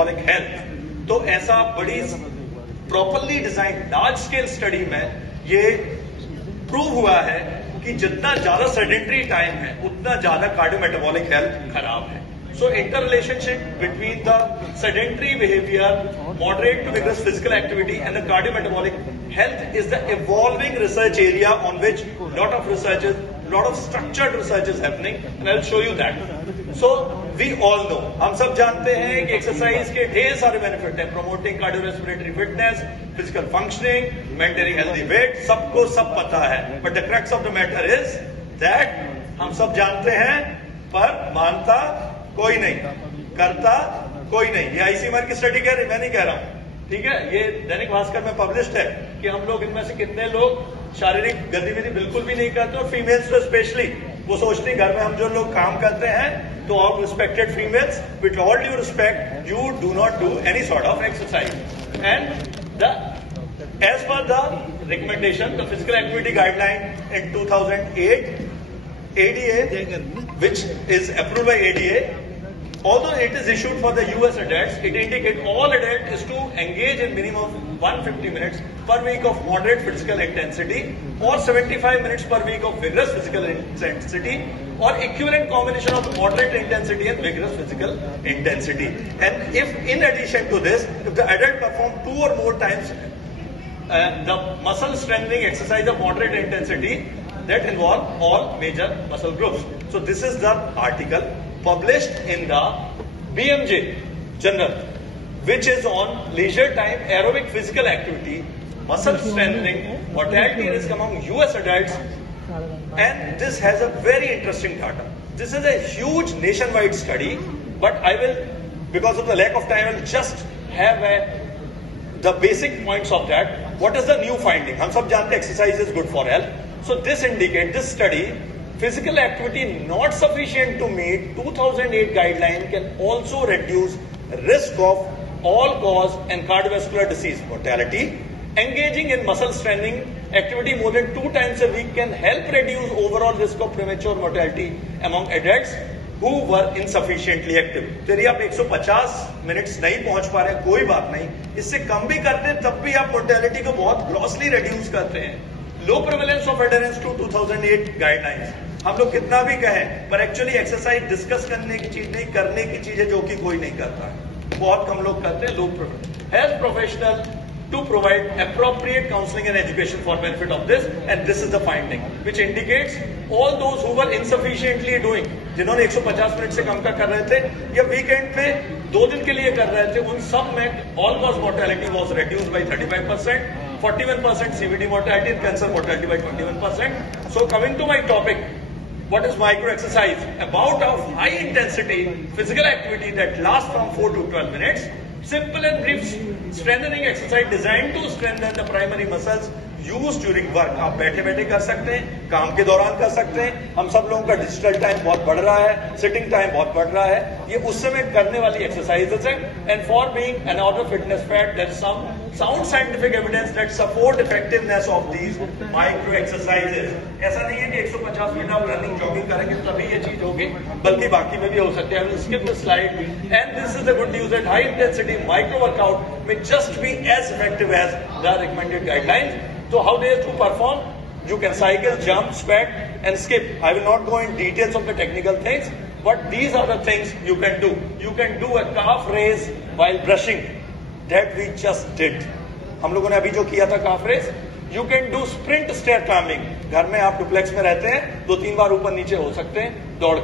Metabolic health. तो ऐसा बड़ी properly design large scale study में ये प्रूव हुआ है कि जितना ज्यादा सेडेंटरी टाइम है उतना ज्यादा कार्डियोमेटाबॉलिक हेल्थ खराब है। So interrelationship between the sedentary behavior, moderate to vigorous physical activity and the cardiometabolic health is the evolving research area on which lot of structured research is happening, and I'll show you that. So we all know, हम सब जानते हैं कि exercise के ढेर सारे benefit हैं, promoting cardiorespiratory fitness, physical functioning, maintaining healthy weight, सबको सब पता है। But the crux of the matter is that हम सब जानते हैं पर मानता कोई नहीं, करता कोई नहीं। ये आईसीएमआर की स्टडी कह रही, मैं नहीं कह रहा हूं, ठीक है। ये दैनिक भास्कर में पब्लिश्ड है कि हम लोग इनमें से कितने लोग शारीरिक गतिविधि बिल्कुल भी नहीं करते, और फीमेल्स तो स्पेशली वो सोचती घर में हम जो लोग काम करते हैं, तो all respected females, with all due respect, you do not do any sort of exercise. And as per the recommendation, the physical activity guideline in 2008, ADA, which is approved by ADA, although it is issued for the US adults, it indicates all adults is to engage in minimum 150 minutes per week of moderate physical intensity or 75 minutes per week of vigorous physical intensity or equivalent combination of moderate intensity and vigorous physical intensity. And if in addition to this, if the adult perform 2 or more times the muscle strengthening exercise of moderate intensity that involve all major muscle groups. So this is the article published in the BMJ journal, which is on leisure time aerobic physical activity, muscle strengthening, mortality risk among US adults, and this has a very interesting data. This is a huge nationwide study, but I will, because of the lack of time, I will just have the basic points of that. What is the new finding? हम सब जानते हैं exercise is good for health. So this study, physical activity not sufficient to meet 2008 guideline can also reduce risk of all cause and cardiovascular disease mortality. Engaging in muscle strengthening activity more than 2 times a week can help reduce overall risk of premature mortality among adults who were insufficiently active. चलिए आप 150 minutes नहीं पहुंच पा रहे, कोई बात नहीं, इससे कम भी करते हैं तब भी आप मोर्टेलिटी को बहुत ग्रॉसली रिड्यूस करते हैं। Low prevalence of adherence to 2008 guidelines, हम लोग कितना भी कहें, पर एक्चुअली एक्सरसाइज डिस्कस करने की चीज नहीं, करने की चीज है, जो कि कोई नहीं करता है, बहुत कम लोग करते हैं। Low prevalence health professional to provide appropriate counseling and education for benefit of this, and this is the finding which indicates all those who were insufficiently doing, जिन्होंने 150 मिनट से कम का कर रहे थे या वीकेंड पे 2 दिन के लिए कर रहे थे, उन सब में all cause mortality was reduced by 35%, 41% CVD mortality and cancer mortality by 21%. So coming to my topic, what is micro exercise? About of high intensity physical activity that lasts from 4 to 12 minutes. Simple and brief strengthening exercise designed to strengthen the primary muscles used during work. आप बैठे बैठे कर सकते हैं, काम के दौरान कर सकते हैं। हम सब लोगों का डिजिटल टाइम बहुत बढ़ रहा है, सिटिंग टाइम बहुत बढ़ रहा है, ये उस समय करने वाली एक्सरसाइजेस है। And for being an order fitness fact, there is some sound scientific evidence that support effectiveness of these micro exercises. ऐसा नहीं है कि 150 मिनट आप रनिंग जॉगिंग करेंगे तभी ये चीज होगी, बल्कि बाकी में भी हो सकती है। Skip the slide, and this is the good news that high intensity micro workout may just be as effective as the recommended guidelines. So how they have to perform? You can cycle, jump, squat and skip. I will not go in details of the technical things, but these are the things you can do. You can do a calf raise while brushing, that we just did. हम लोगों ने अभी जो किया था calf raise. You can do sprint stair climbing. घर में आप डुप्लेक्स में रहते हैं, 2-3 बार ऊपर नीचे हो सकते हैं दौड़